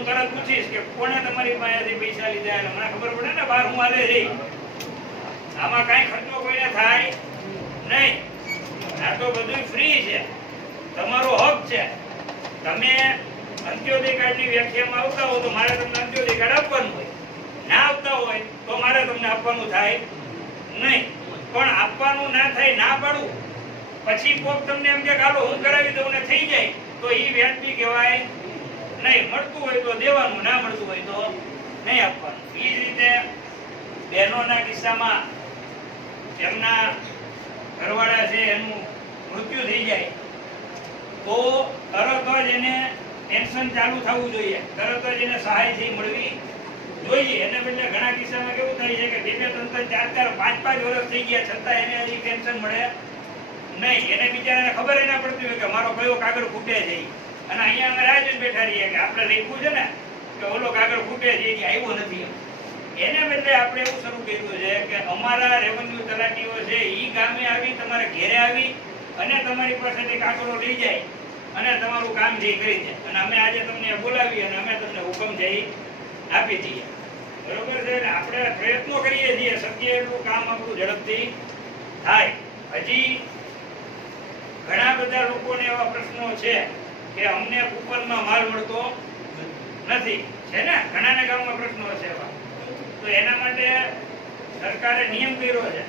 હું તરત પૂછીશ કે કોણે તમારી પાસેથી પૈસા લીધા, એટલે મને ખબર પડે ને બહાર હું હાલે છે. આમાં કાંઈ ખર્ચો કોઈને થાય નહીં. આ તો બધું ફ્રી છે, તમારો હક છે. તમે અંત્યોદય કાર્ડની વ્યાખ્યામાં આવતા હો તો મારે તમને અંત્યોદય કાર્ડ આપવાનું હોય, ના આવતા હોય તો મારે તમને આપવાનું થાય નહીં. પણ આપવાનું ના થાય, ના પાડું, પછી કોક તમને એમ કે હાલો હું કરાવી દઉં ને થઈ જાય, તો એ વ્યાજબી કહેવાય નહીં. મળતું હોય તો દેવાનું, ના મળતું હોય તો નહીં આપવાનું. એ જ રીતે બહેનોના કિસ્સામાં જેમના ઘરવાળા છે એનું મૃત્યુ થઈ જાય તો તરત જ એને પેન્શન ચાલુ થવું જોઈએ, તરત જ એને સહાય થઈ મળવી જોઈએ. એને બદલે ઘણા કિસ્સામાં કેવું થાય છે કે 2-3, 4-4, 5-5 વર્ષ થઈ ગયા છતાં એને હજી પેન્શન મળે નહીં. એને બિચારાને ખબર ના પડતી હોય કે મારો કયો કાગળ ફૂટે છે. અને અહીંયા અમે રાહ જોઈને બેઠા રહીએ કે આપણે લખ્યું છે ને કે ઓલો કાગળ ફૂટે છે, એ આવ્યો નથી. એને બદલે આપણે એવું શરૂ કર્યું છે કે અમારા રેવન્યુ તલાટીઓ છે એ ગામે આવી, તમારે ઘેરે આવી અને તમારી પાસેથી કાગળો લઈ જાય અને તમારું કામ જે કરી દે. અને અમે આજે તમને બોલાવી અને અમે તમને હુકમ જઈ આપી દઈએ. બરોબર છે ને? આપણે પ્રયત્નો કરીએ છીએ શક્ય એટલું કામ આપણું ઝડપથી થાય. હજી ઘણા બધા લોકોને એવા પ્રશ્નો છે કે અમને કૂપનમાં માલ મળતો નથી, છે ને? ઘણાના ગામમાં પ્રશ્નો છે એવા. તો એના માટે સરકારે નિયમ કર્યો છે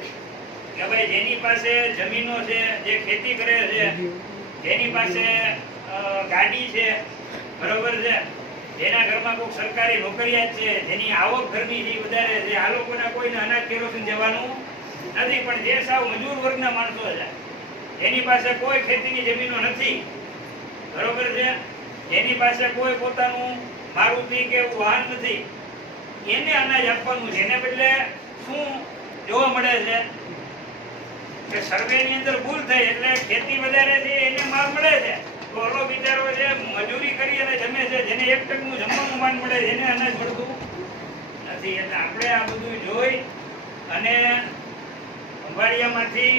કે ભાઈ જેની પાસે જમીનો છે, જે ખેતી કરે છે, જેની પાસે ગાડી છે, બરોબર છે, જેના ઘરમાં કોઈ સરકારી નોકરિયાત છે, જેની આવક ઘરની જે વધારે છે, આ લોકોને કોઈને અનાજ કેરોસીન દેવાનું નથી. પણ જે સાવ મજૂર વર્ગના માણસો છે, જેની પાસે કોઈ ખેતીની જમીનો નથી, બરોબર છે, જેની પાસે કોઈ પોતાનું મારુતિ કે વાહન નથી, એને અનાજ આપવાનું છે. એને બદલે શું જોવા મળે છે કે સર્વેની અંદર ભૂલ થઈ એટલે ખેતી વધારે છે એને માલ મળે છે, તો ઓલો બિચારો છે મજૂરી કરી અને જમે છે, જેને 1% જમવાનું માન મળે છે, એને અનાજ મળતું નથી. એટલે આપણે આ બધું જોઈ અને અંબાડિયામાંથી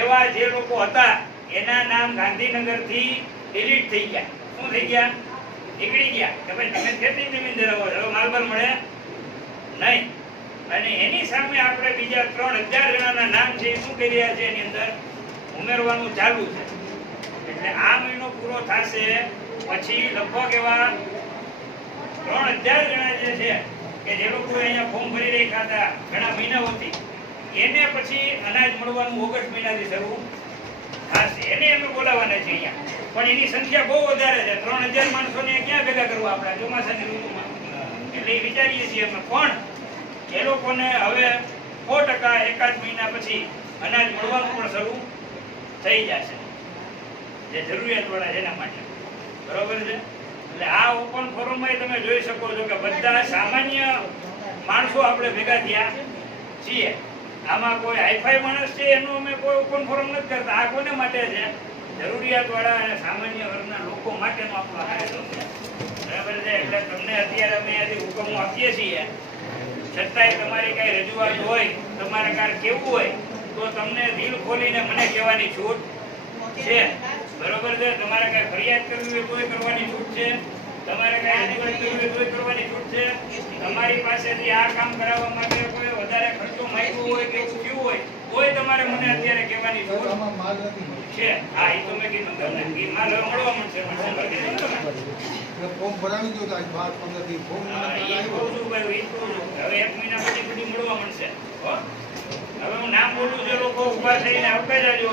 એવા જે લોકો હતા એના નામ ગાંધીનગરથી ડિલીટ થઈ ગયા. શું થઈ ગયા? નીકળી ગયા કે ભાઈ તમે ખેતી જમીન ધરાવો છો, માલબર મળે નહીં. અને એની સામે આપણે બીજા 3000 જણાના નામ છે શું કરી રહ્યા છે એની અંદર ઉમેરવાનું ચાલુ છે. એટલે આ મહિનો પૂરો થશે પછી લગભગ એવા 3000 જણા જે છે કે જે લોકો અહીંયા ફોર્મ ભરી રહ્યા હતા ઘણા મહિનાઓથી, એને પછી અનાજ મળવાનું ઓગસ્ટ મહિનાથી શરૂ થશે. એને અમે બોલાવવાના છે અહીંયા, પણ એની સંખ્યા બહુ વધારે છે. 3000 માણસોને ક્યાં ભેગા કરવા આપણા ચોમાસાની ઋતુમાં? એટલે એ વિચારીએ છીએ અમે. પણ એ લોકોને હવે 100% એકાદ મહિના પછી અનાજ મળવાનું પણ શરૂ થઈ જશે, જે જરૂરિયાતવાળા છે એના માટે. બરોબર છે? એટલે આ ઓપન ફોરમમાં તમે જોઈ શકો છો કે બધા સામાન્ય માણસો આપણે ભેગા થયા છીએ. આમાં કોઈ હાઈફાઈ માણસ છે એનું અમે કોઈ ઓપન ફોરમ નથી કરતા. આ કોને માટે છે? જરૂરિયાતવાળા અને સામાન્ય વર્ગના લોકો માટેનો આપણો કાર્યક્રમ છે. બરાબર છે? એટલે તમને અત્યારે અમે આજે હુકમો આપીએ છીએ, છતાંય તમારી કઈ રજૂઆત હોય, તમારે કાર કેવું હોય તો તમને દિલ ખોલીને મને કહેવાની છૂટ છે. બરોબર છે? તમારે કઈ ફરિયાદ કરવી હોય તોય કરવાની છૂટ છે, તમારે કઈ રજૂઆત કરવી હોય તોય કરવાની છૂટ છે. તમારી પાસેથી આ કામ કરાવવા માટે કોઈ વધારે ખર્ચો માંગ્યો હોય કે થયું હોય તોય તમારે મને અત્યારે કહેવાની છૂટ છે. હા, એ તો મેં કીધું તમને એ માલ મળવા મળશે. ફોર્મ ભરાવી દો આજ 12-15 દી ફોર્મ હવે 1 મહિના પછી બધું મળવા મળશે. હવે હું નામ બોલું છું, લોકો ઉભા થઈને આવતા જાજો.